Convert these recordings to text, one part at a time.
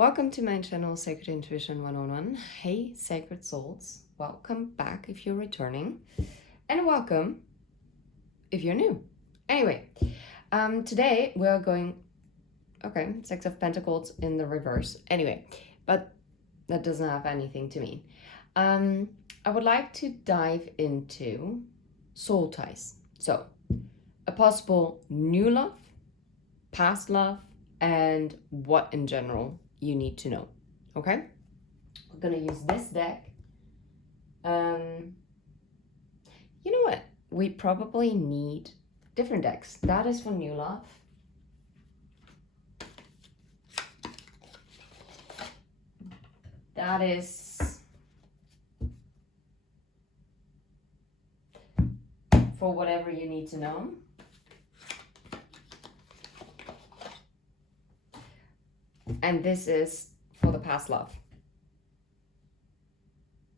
Welcome to my channel, Sacred Intuition 101. Hey, Sacred Souls. Welcome back if you're returning. And welcome if you're new. Anyway, today we are going... Okay, Six of Pentacles in the reverse. Anyway, but that doesn't have anything to mean. I would like to dive into soul ties. So, a possible new love, past love, and what in general you need to know. Okay, we're gonna use this deck. You know what, we probably need different decks. That is for new love. That is for whatever you need to know. And this is for the past love.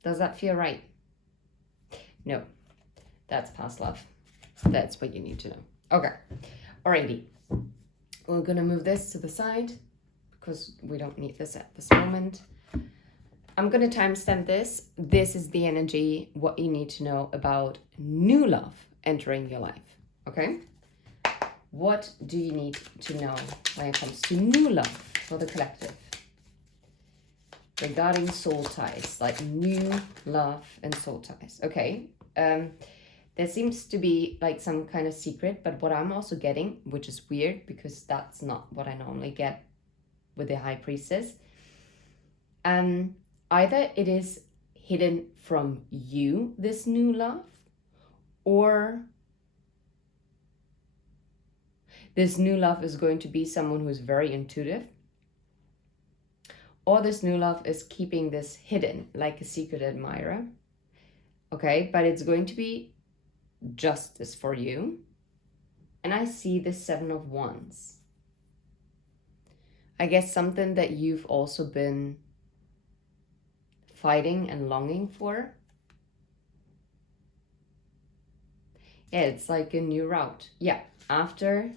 Does that feel right? No, that's past love. That's what you need to know. Okay, alrighty. We're gonna move this to the side because we don't need this at this moment. I'm gonna timestamp this. This is the energy, what you need to know about new love entering your life, okay? What do you need to know when it comes to new love for the collective? Regarding soul ties, like new love and soul ties. Okay, there seems to be like some kind of secret, but what I'm also getting, which is weird because that's not what I normally get with the High Priestess, either it is hidden from you, this new love, or this new love is going to be someone who's very intuitive, or this new love is keeping this hidden like a secret admirer. Okay, but it's going to be justice for you. And I see the Seven of Wands. I guess something that you've also been fighting and longing for. Yeah, it's like a new route. Yeah, after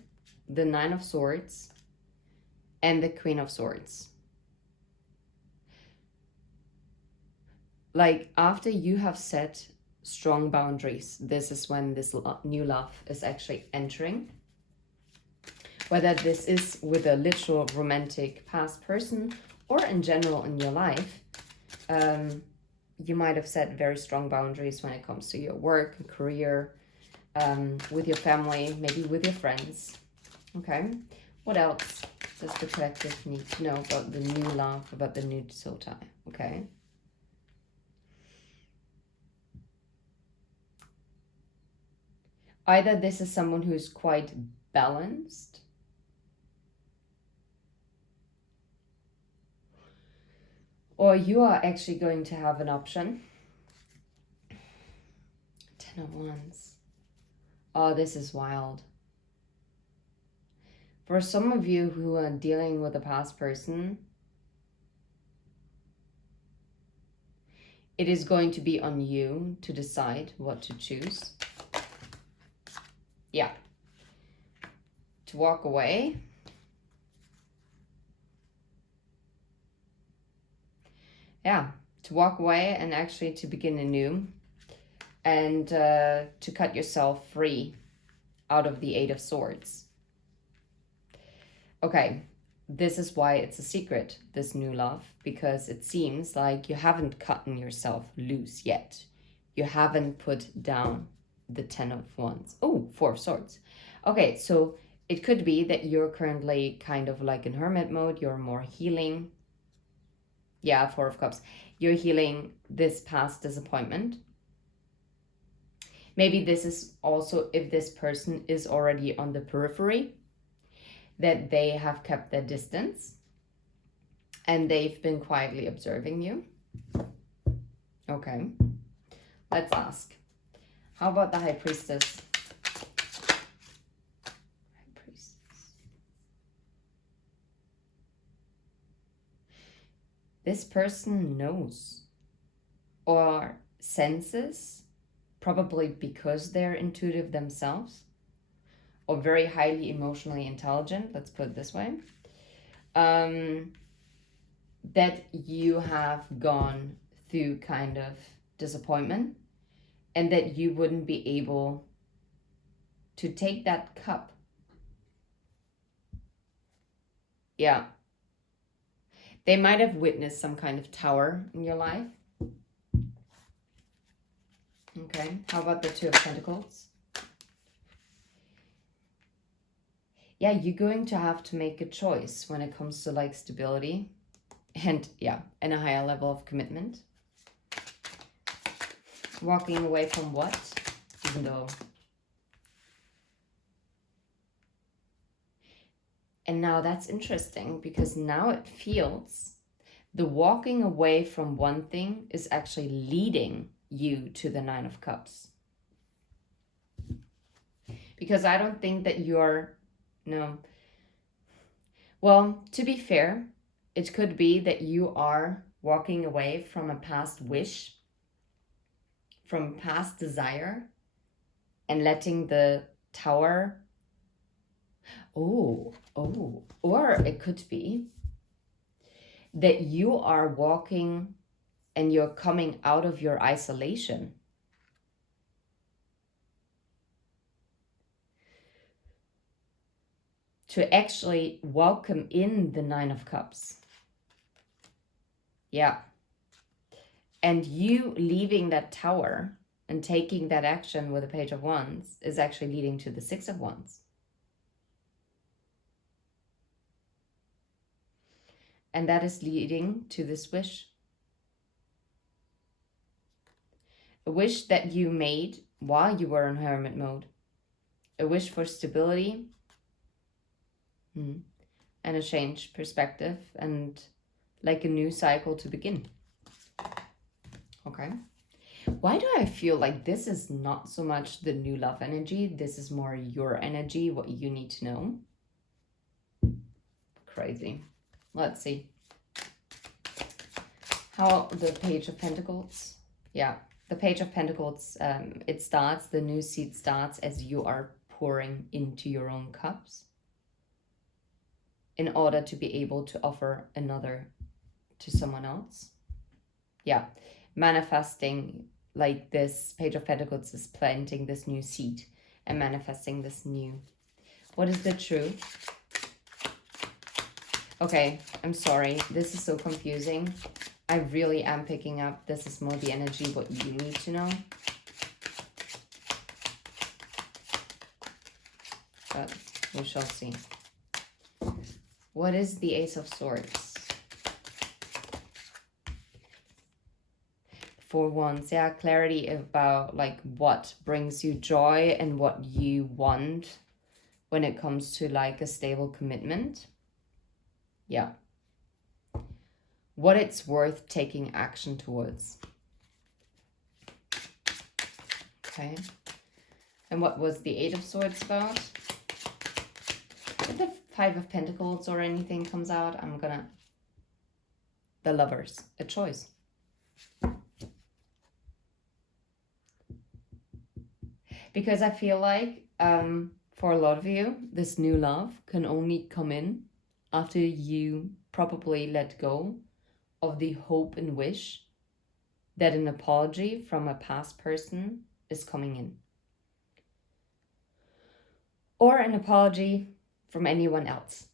the Nine of Swords and the Queen of Swords. Like after you have set strong boundaries, this is when this new love is actually entering. Whether this is with a literal romantic past person or in general in your life, you might have set very strong boundaries when it comes to your work, career, with your family, maybe with your friends. Okay, what else does the collective need to know about the new love, about the new soul tie? Okay. Either this is someone who's quite balanced, or you are actually going to have an option. Ten of Wands. Oh, this is wild. For some of you who are dealing with a past person, it is going to be on you to decide what to choose. Yeah. To walk away. Yeah. To walk away and actually to begin anew. And to cut yourself free out of the Eight of Swords. Okay. This is why it's a secret, this new love. Because it seems like you haven't cut yourself loose yet. You haven't put down the Ten of Wands. Oh, Four of Swords. Okay, so it could be that you're currently kind of like in hermit mode. You're more healing. Yeah, Four of Cups. You're healing this past disappointment. Maybe this is also if this person is already on the periphery, that they have kept their distance and they've been quietly observing you. Okay, let's ask. How about the High Priestess? High Priestess. This person knows or senses, probably because they're intuitive themselves or very highly emotionally intelligent, let's put it this way, that you have gone through kind of disappointment and that you wouldn't be able to take that cup. Yeah. They might have witnessed some kind of tower in your life. Okay, how about the Two of Pentacles? Yeah, you're going to have to make a choice when it comes to like stability and yeah, and a higher level of commitment. Walking away from what? Even though... And now that's interesting because now it feels the walking away from one thing is actually leading you to the Nine of Cups. Because I don't think that you're... No. Well, to be fair, it could be that you are walking away from a past wish, from past desire, and letting the tower... or it could be that you are walking and you're coming out of your isolation. To actually welcome in the Nine of Cups. Yeah. And you leaving that tower and taking that action with the Page of Wands is actually leading to the Six of Wands. And that is leading to this wish. A wish that you made while you were in hermit mode. A wish for stability. And a change perspective and like a new cycle to begin. Okay. Why do I feel like this is not so much the new love energy? This is more your energy, what you need to know. Crazy. Let's see. How the Page of Pentacles. Yeah, the Page of Pentacles, it starts, the new seed starts as you are pouring into your own cups in order to be able to offer another to someone else. Yeah, manifesting like this Page of Pentacles is planting this new seed and manifesting this new. What is the truth? Okay, I'm sorry. This is so confusing. I really am picking up. This is more the energy, what you need to know. But we shall see. What is the Ace of Swords? For Wands, yeah, clarity about like what brings you joy and what you want when it comes to like a stable commitment. Yeah. What it's worth taking action towards. Okay. And what was the Eight of Swords about? If the Five of Pentacles or anything comes out, I'm gonna... The Lovers, a choice. Because I feel like for a lot of you, this new love can only come in after you probably let go of the hope and wish that an apology from a past person is coming in. Or an apology from anyone else.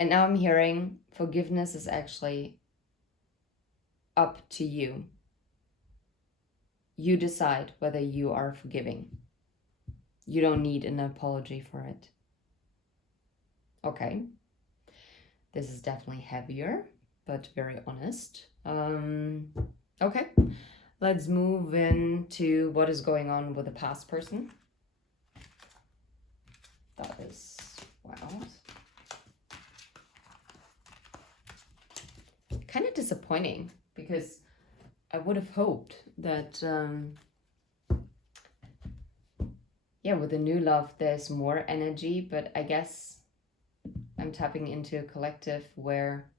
And now I'm hearing forgiveness is actually up to you. You decide whether you are forgiving. You don't need an apology for it. Okay. This is definitely heavier, but very honest. Okay. Let's move into what is going on with the past person. That is wild. Kind of disappointing because I would have hoped that, yeah, with the new love, there's more energy, but I guess I'm tapping into a collective where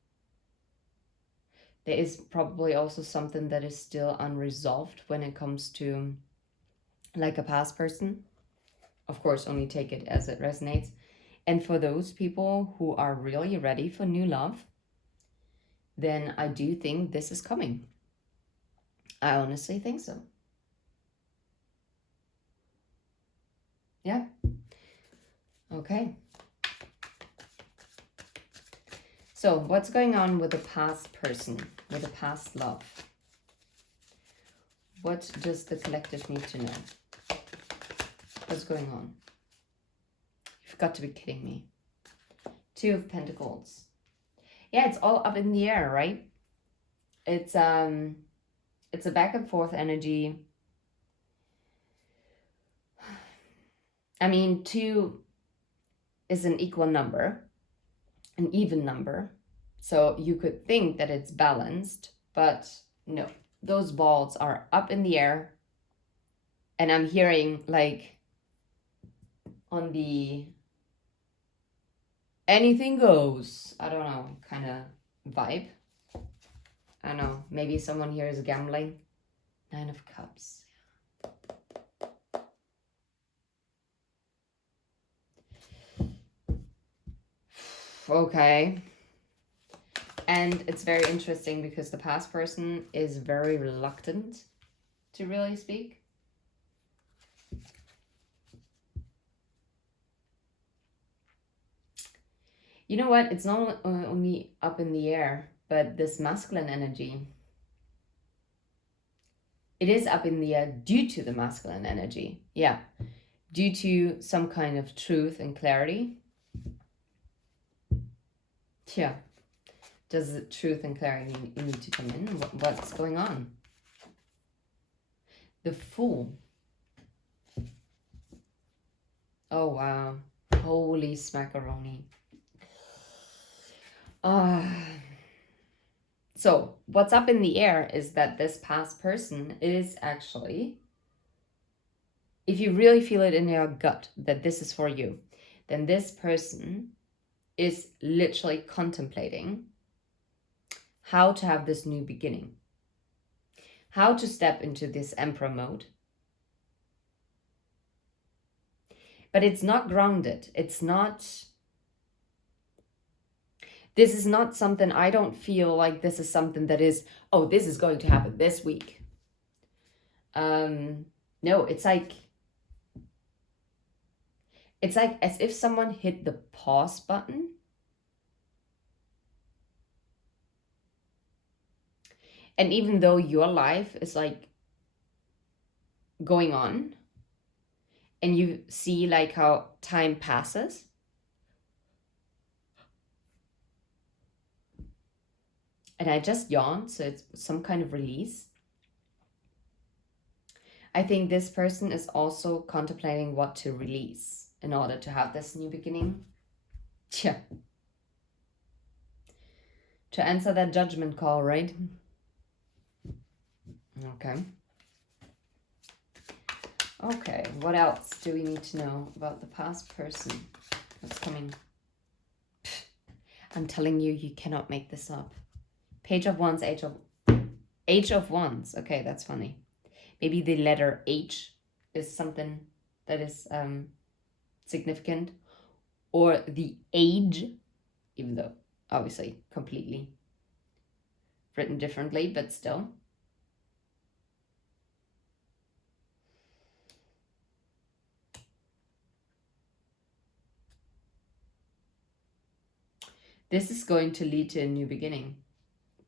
there is probably also something that is still unresolved when it comes to like a past person. Of course, only take it as it resonates. And for those people who are really ready for new love, then I do think this is coming. I honestly think so. Yeah. Okay. So, what's going on with the past person, with the past love? What does the collective need to know? What's going on? You've got to be kidding me. Two of Pentacles. Yeah, it's all up in the air, right? It's a back and forth energy. I mean, 2 is an equal number, an even number. So you could think that it's balanced, but no. Those balls are up in the air. And I'm hearing like on the anything goes, I don't know, kind of vibe. I don't know, maybe someone here is gambling. 9 of Cups. Okay. And it's very interesting because the past person is very reluctant to really speak. You know what? It's not only up in the air, but this masculine energy, it is up in the air due to the masculine energy. Yeah. Due to some kind of truth and clarity. Yeah. Does the truth and clarity need to come in? What's going on? The Fool. Oh, wow. Holy smackaroni. So what's up in the air is that this past person is actually, if you really feel it in your gut that this is for you, then this person is literally contemplating how to have this new beginning, how to step into this emperor mode. But it's not grounded. It's not, this is not something, I don't feel like this is something that is, oh, this is going to happen this week. No, it's like as if someone hit the pause button and even though your life is like going on and you see like how time passes, and I just yawned, so it's some kind of release. I think this person is also contemplating what to release in order to have this new beginning. Yeah. To answer that judgment call, right? Okay. Okay, what else do we need to know about the past person that's coming? I'm telling you, you cannot make this up. Page of Wands, Age of Wands. Okay, that's funny. Maybe the letter H is something that is significant. Or the age, even though obviously completely written differently, but still. This is going to lead to a new beginning,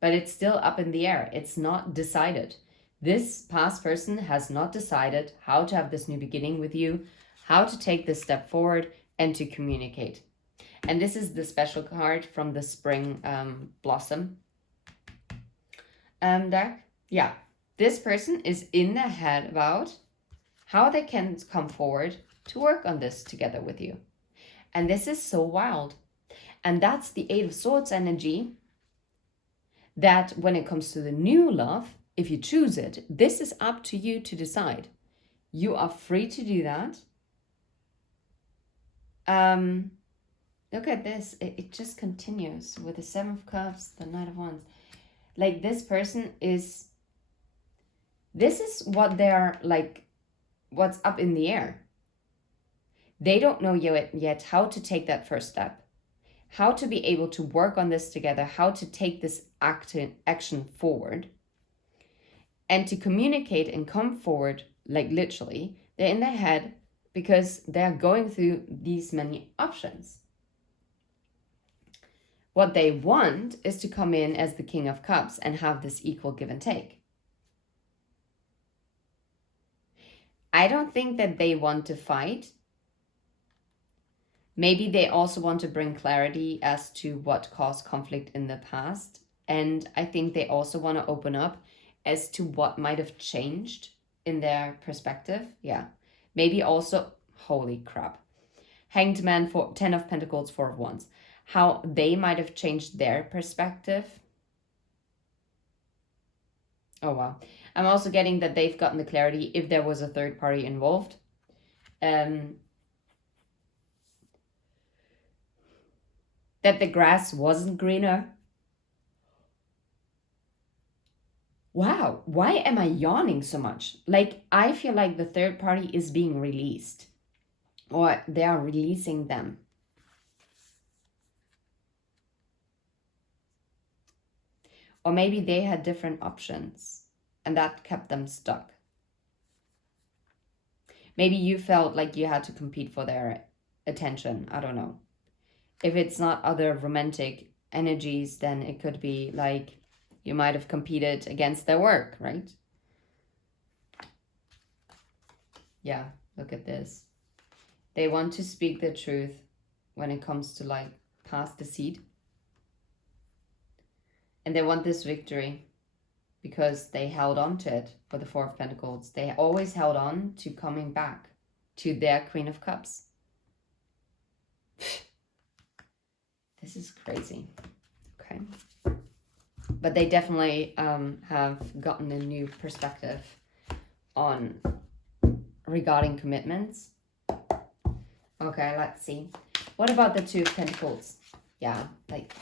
but it's still up in the air. It's not decided. This past person has not decided how to have this new beginning with you, how to take this step forward, and to communicate. And this is the special card from the Spring Blossom deck. Yeah, this person is in their head about how they can come forward to work on this together with you. And this is so wild. And that's the Eight of Swords energy, that when it comes to the new love, if you choose it, this is up to you to decide. You are free to do that. Look at this. It just continues with the Seven of Cups, the Knight of Wands. Like this person is, this is what they're like, what's up in the air. They don't know yet how to take that first step, how to be able to work on this together, how to take this action forward, and to communicate and come forward, like literally, they're in their head because they're going through these many options. What they want is to come in as the King of Cups and have this equal give and take. I don't think that they want to fight. Maybe they also want to bring clarity as to what caused conflict in the past. And I think they also want to open up as to what might have changed in their perspective. Yeah. Maybe also, holy crap. Hanged Man, for 10 of Pentacles, 4 of Wands. How they might have changed their perspective. Oh, wow. I'm also getting that they've gotten the clarity if there was a third party involved. That the grass wasn't greener. Wow, why am I yawning so much? Like, I feel like the third party is being released. Or they are releasing them. Or maybe they had different options and that kept them stuck. Maybe you felt like you had to compete for their attention. I don't know. If it's not other romantic energies, then it could be like you might have competed against their work, right? Yeah, look at this. They want to speak the truth when it comes to like past deceit. And they want this victory because they held on to it for the Four of Pentacles. They always held on to coming back to their Queen of Cups. This is crazy. Okay. But they definitely have gotten a new perspective on regarding commitments. Okay, let's see. What about the Two of Pentacles? Yeah, like,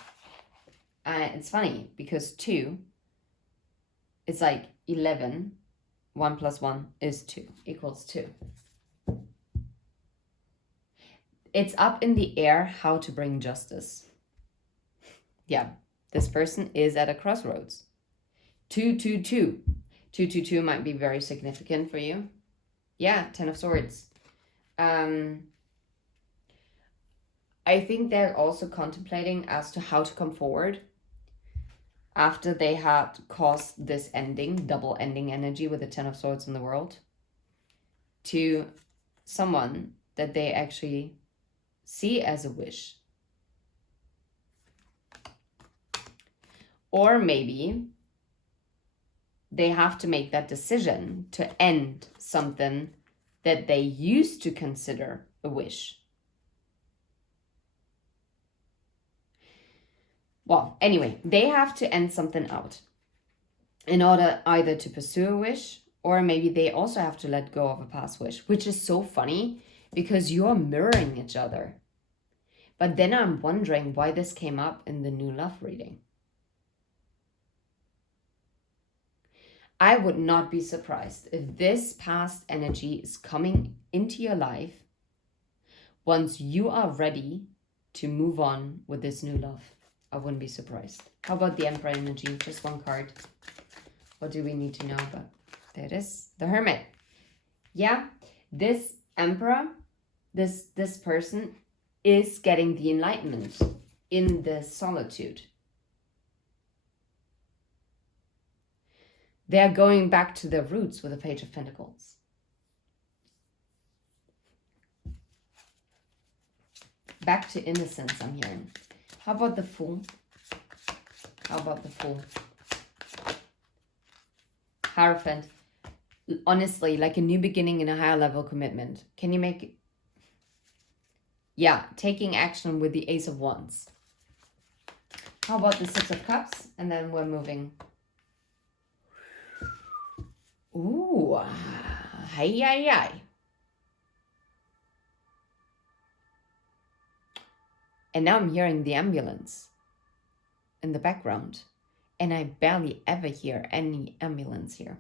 it's funny because 2, it's like 11. 1 plus 1 is 2, equals 2. It's up in the air how to bring justice. Yeah, this person is at a crossroads. 2, 2, 2. 2, 2, 2 might be very significant for you. Yeah, 10 of Swords. I think they're also contemplating as to how to come forward after they had caused this ending, double ending energy with the 10 of Swords in the world, to someone that they actually see as a wish. Or maybe they have to make that decision to end something that they used to consider a wish. Well, anyway, they have to end something out in order either to pursue a wish, or maybe they also have to let go of a past wish, which is so funny because you're mirroring each other. But then I'm wondering why this came up in the new love reading. I would not be surprised if this past energy is coming into your life once you are ready to move on with this new love. I wouldn't be surprised. How about the Emperor energy? Just one card. What do we need to know about? There it is. The Hermit. Yeah, this Emperor, this person is getting the enlightenment in the solitude. They're going back to their roots with the Page of Pentacles. Back to innocence, I'm hearing. How about the Fool? How about the Fool? Hierophant. Honestly, like a new beginning in a higher level commitment. Can you make it? Yeah, taking action with the Ace of Wands. How about the Six of Cups? And then we're moving. Ooh, hey, ay, ay. And now I'm hearing the ambulance in the background. And I barely ever hear any ambulance here.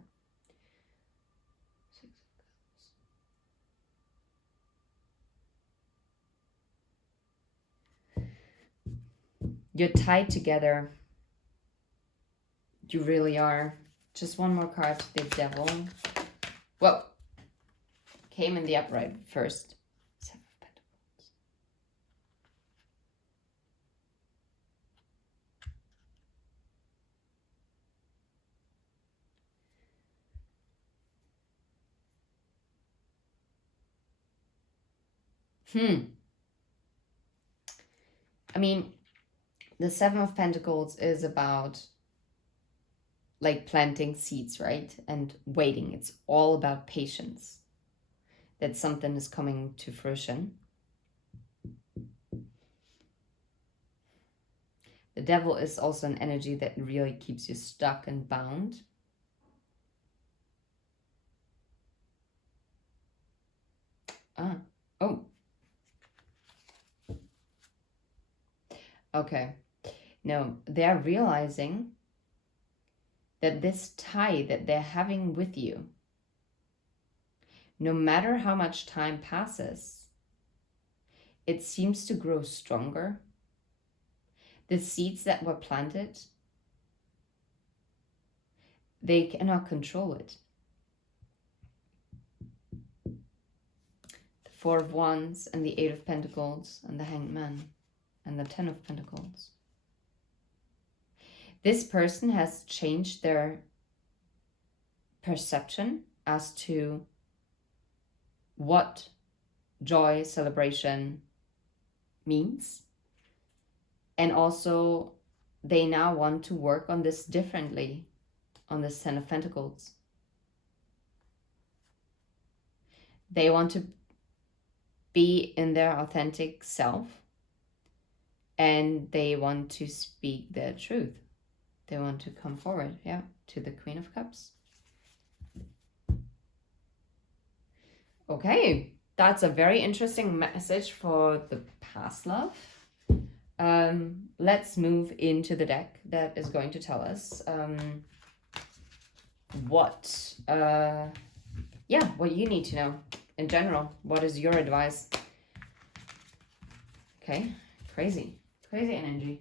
You're tied together. You really are. Just one more card, the Devil. Whoa. Came in the upright first. Seven of Pentacles. I mean, the Seven of Pentacles is about like planting seeds, right? And waiting. It's all about patience. That something is coming to fruition. The Devil is also an energy that really keeps you stuck and bound. Oh. Okay. No, they're realizing that this tie that they're having with you, no matter how much time passes, it seems to grow stronger. The seeds that were planted, they cannot control it. The Four of Wands and the Eight of Pentacles and the Hanged Man and the Ten of Pentacles. This person has changed their perception as to what joy, celebration means. And also, they now want to work on this differently, on this Ten of Pentacles. They want to be in their authentic self, and they want to speak their truth. They want to come forward, yeah, to the Queen of Cups. Okay, that's a very interesting message for the past love. Let's move into the deck that is going to tell us what you need to know in general. What is your advice? Okay, crazy energy.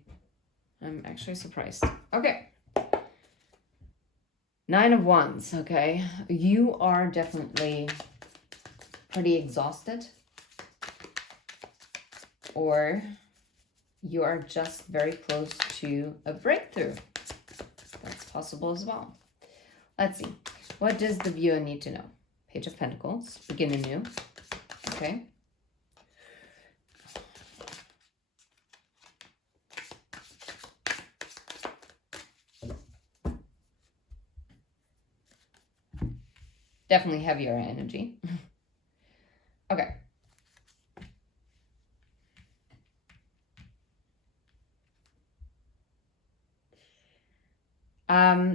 I'm actually surprised. Okay. Nine of Wands, okay. You are definitely pretty exhausted, or you are just very close to a breakthrough. That's possible as well. Let's see. What does the viewer need to know? Page of Pentacles, begin anew. Okay. Definitely heavier energy. Okay.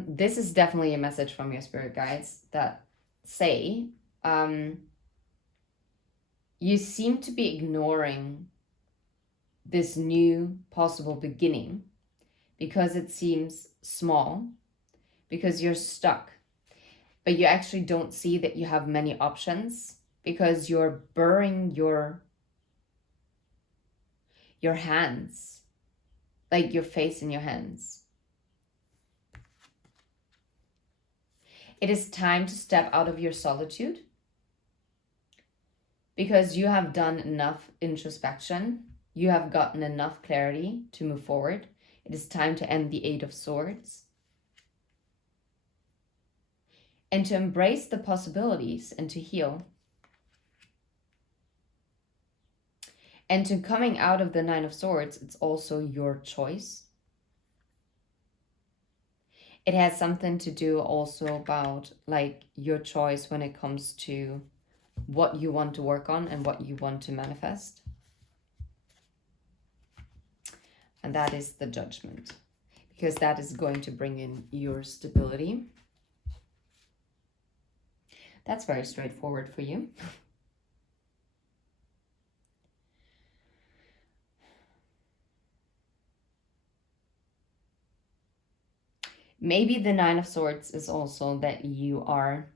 This is definitely a message from your spirit guides that say, you seem to be ignoring this new possible beginning because it seems small, because you're stuck. But you actually don't see that you have many options because you're burying your hands, like your face in your hands. It is time to step out of your solitude because you have done enough introspection. You have gotten enough clarity to move forward. It is time to end the Eight of Swords and to embrace the possibilities and to heal. And to coming out of the Nine of Swords, it's also your choice. It has something to do also about like your choice when it comes to what you want to work on and what you want to manifest. And that is the Judgment, because that is going to bring in your stability. That's very straightforward for you. Maybe the Nine of Swords is also that you are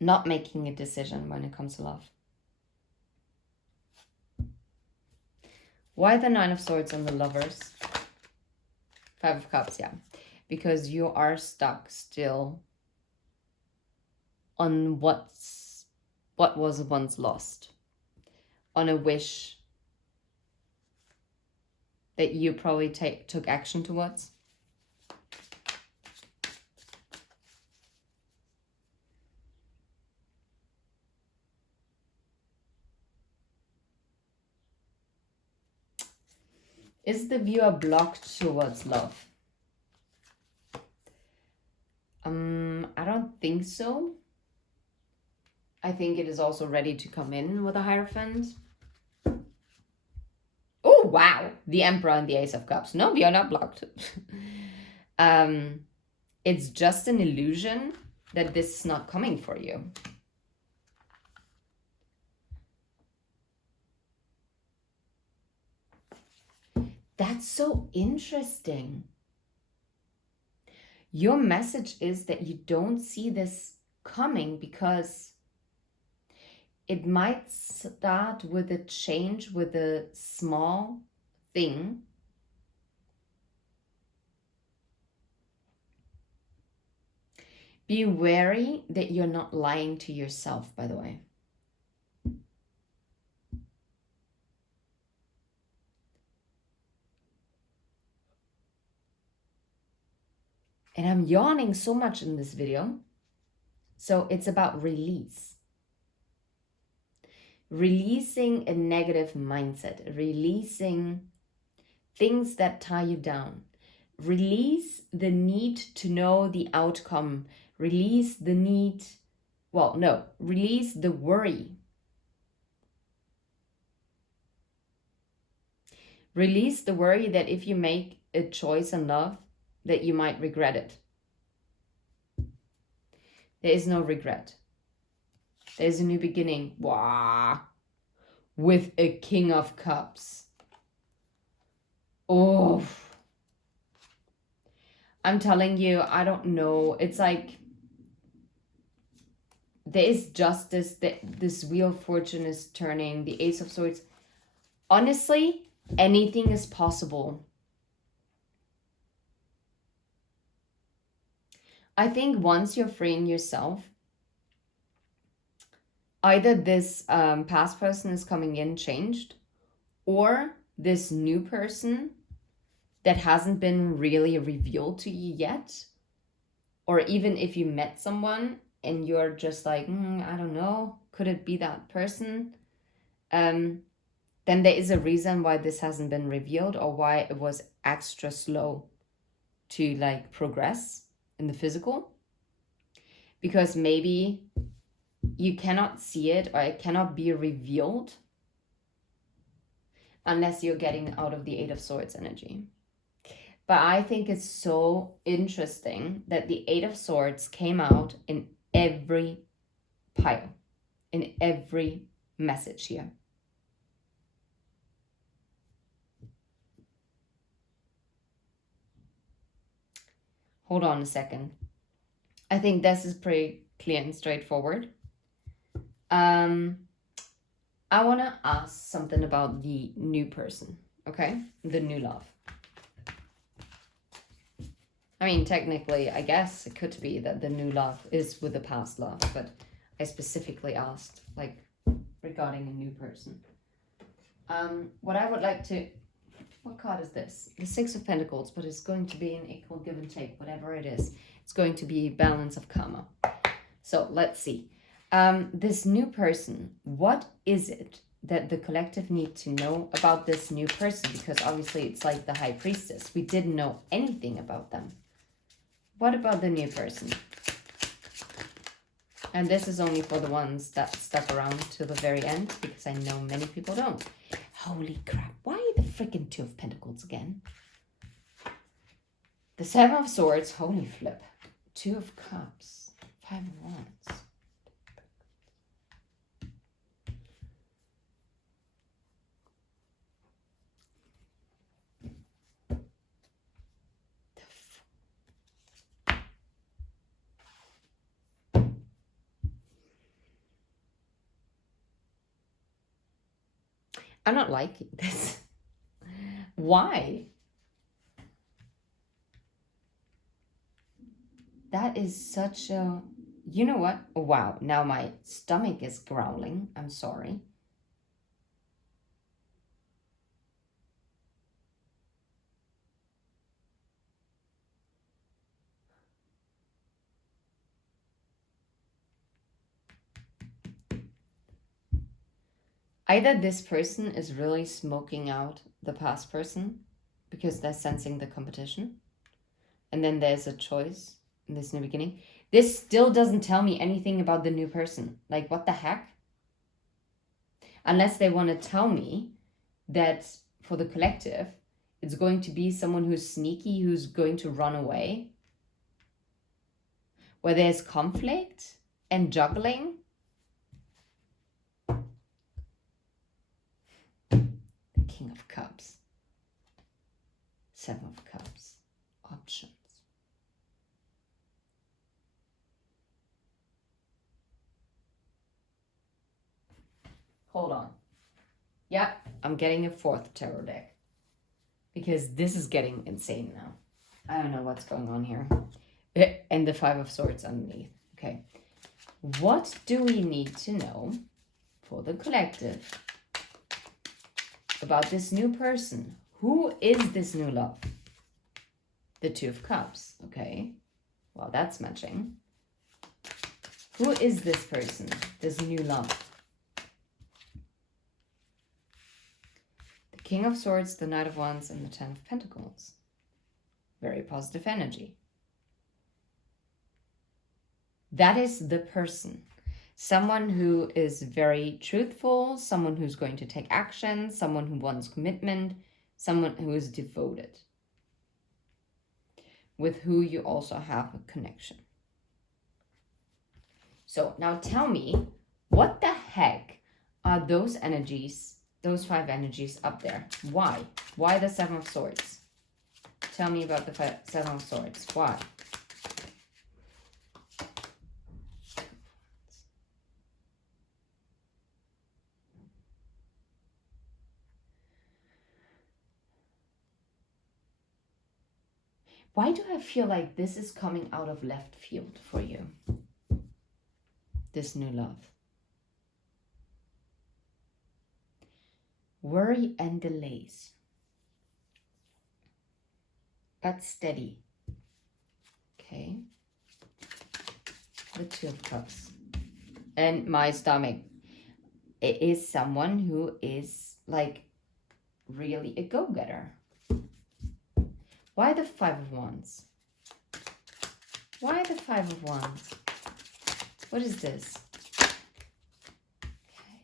not making a decision when it comes to love. Why the Nine of Swords and the Lovers? Five of Cups, yeah. Because you are stuck still on what was once lost. On a wish that you probably took action towards. Is the viewer blocked towards love? I don't think so. I think it is also ready to come in with a Hierophant. Oh, wow. The Emperor and the Ace of Cups. No, we are not blocked. It's just an illusion that this is not coming for you. That's so interesting. Your message is that you don't see this coming because it might start with a change, with a small thing. Be wary that you're not lying to yourself, by the way. And I'm yawning so much in this video. So it's about release. Releasing a negative mindset. Releasing things that tie you down. Release the need to know the outcome. Release the need, release the worry. Release the worry that if you make a choice in love, that you might regret it. There is no regret. There's a new beginning. Wow. With a King of Cups. Oh. I'm telling you, I don't know. It's like there is justice. This Wheel of Fortune is turning. The Ace of Swords. Honestly, anything is possible. I think once you're freeing yourself, either this past person is coming in changed, or this new person that hasn't been really revealed to you yet, or even if you met someone and you're just like, I don't know, could it be that person? Then there is a reason why this hasn't been revealed, or why it was extra slow to like progress in the physical, because maybe you cannot see it, or it cannot be revealed unless you're getting out of the Eight of Swords energy. But I think it's so interesting that the Eight of Swords came out in every pile, in every message here. Hold on a second. I think this is pretty clear and straightforward. I want to ask something about the new person, okay? The new love. I mean, technically, I guess it could be that the new love is with the past love, but I specifically asked, like, regarding a new person. What I would like to... What card is this? The Six of Pentacles, but it's going to be an equal give and take, whatever it is. It's going to be balance of karma. So, let's see. This new person, what is it that the collective need to know about this new person? Because obviously it's like the High Priestess. We didn't know anything about them. What about the new person? And this is only for the ones that stuck around to the very end, because I know many people don't. Holy crap, why the freaking Two of Pentacles again? The Seven of Swords, holy flip. Two of Cups, Five of Wands. I'm not liking this. Why? that is such a... You know what? Oh, wow, now my stomach is growling. I'm sorry. Either this person is really smoking out the past person because they're sensing the competition, and then there's a choice in this new beginning. This still doesn't tell me anything about the new person. Like, what the heck? Unless they want to tell me that for the collective, it's going to be someone who's sneaky, who's going to run away, where there's conflict and juggling. The King of Cups. Seven of Cups. Options. Hold on. Yep, I'm getting a fourth tarot deck. Because this is getting insane now. I don't know what's going on here. And the Five of Swords underneath. Okay. What do we need to know for the collective about this new person? Who is this new love? The Two of Cups. Okay. Well, that's matching. Who is this person? This new love? The King of Swords, the Knight of Wands, and the Ten of Pentacles. Very positive energy. That is the person. Someone who is very truthful, someone who's going to take action, someone who wants commitment, someone who is devoted, with who you also have a connection. So now tell me, what the heck are those energies, those five energies up there? Why? Why the Seven of Swords? Tell me about the Seven of Swords. Why? Why do I feel like this is coming out of left field for you? This new love. Worry and delays. But steady. Okay. The Two of Cups. And my stomach. It is someone who is like really a go-getter. Why the Five of Wands? Why the Five of Wands? What is this? Okay.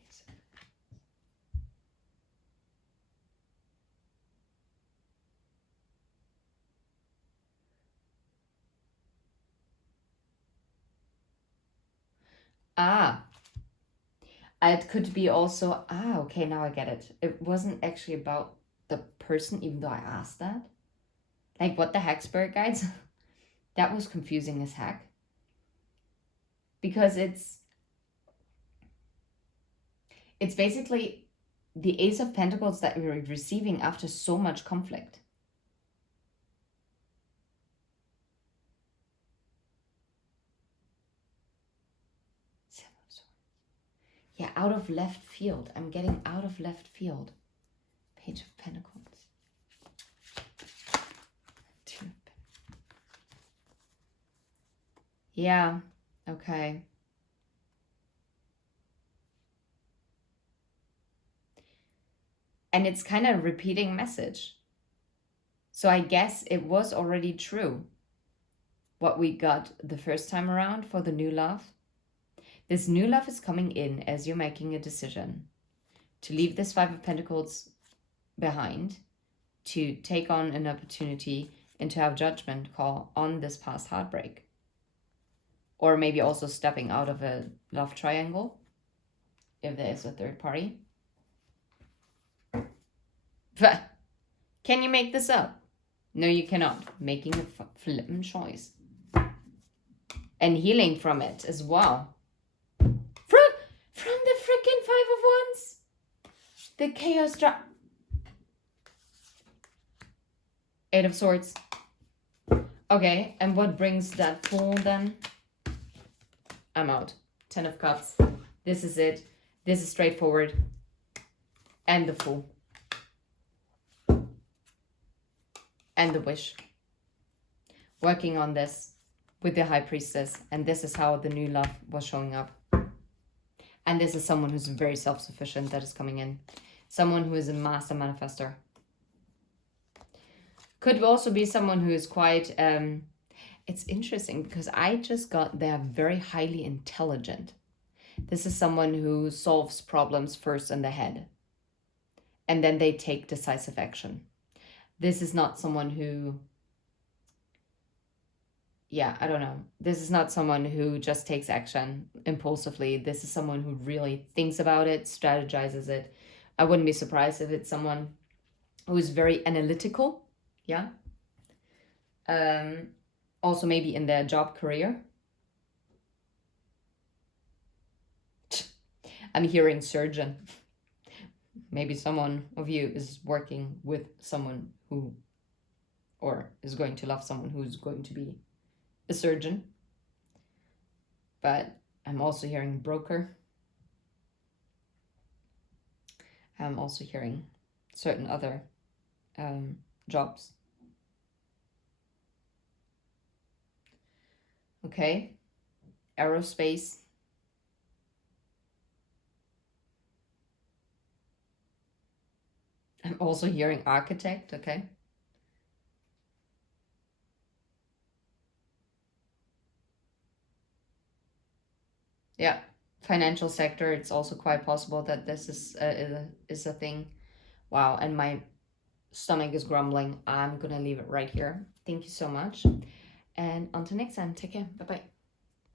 It could be also, okay, now I get it. It wasn't actually about the person, even though I asked that. Like, what the heck, spirit guides? That was confusing as heck. Because it's basically the Ace of Pentacles that we're receiving after so much conflict. Seven of Swords. Yeah, out of left field. I'm getting out of left field. Page of Pentacles. Yeah, okay. And it's kind of a repeating message. So I guess it was already true what we got the first time around for the new love. This new love is coming in as you're making a decision to leave this Five of Pentacles behind, to take on an opportunity and to have judgment call on this past heartbreak. Or maybe also stepping out of a love triangle, if there is a third party. Can you make this up? No, you cannot. Making a flippin' choice. And healing from it as well. From the freaking Five of Wands. The Chaos Eight of Swords. Okay, and what brings that Fool then? I'm out. 10 of Cups. This is it. This is straightforward. And the Fool. And the Wish. Working on this with the High Priestess. And this is how the new love was showing up. And this is someone who's very self-sufficient that is coming in. Someone who is a master manifester. Could also be someone who is quite... it's interesting because I just got they're very highly intelligent. This is someone who solves problems first in the head. And then they take decisive action. This is not someone who... Yeah, I don't know. This is not someone who just takes action impulsively. This is someone who really thinks about it, strategizes it. I wouldn't be surprised if it's someone who is very analytical. Yeah. Also maybe in their job career. I'm hearing surgeon. Maybe someone of you is working with someone who, or is going to love someone who's going to be a surgeon. But I'm also hearing broker. I'm also hearing certain other jobs. Okay, aerospace. I'm also hearing architect, okay. Yeah, financial sector, it's also quite possible that this is a thing. Wow, and my stomach is grumbling. I'm gonna leave it right here. Thank you so much. And until next time, take care. Bye-bye.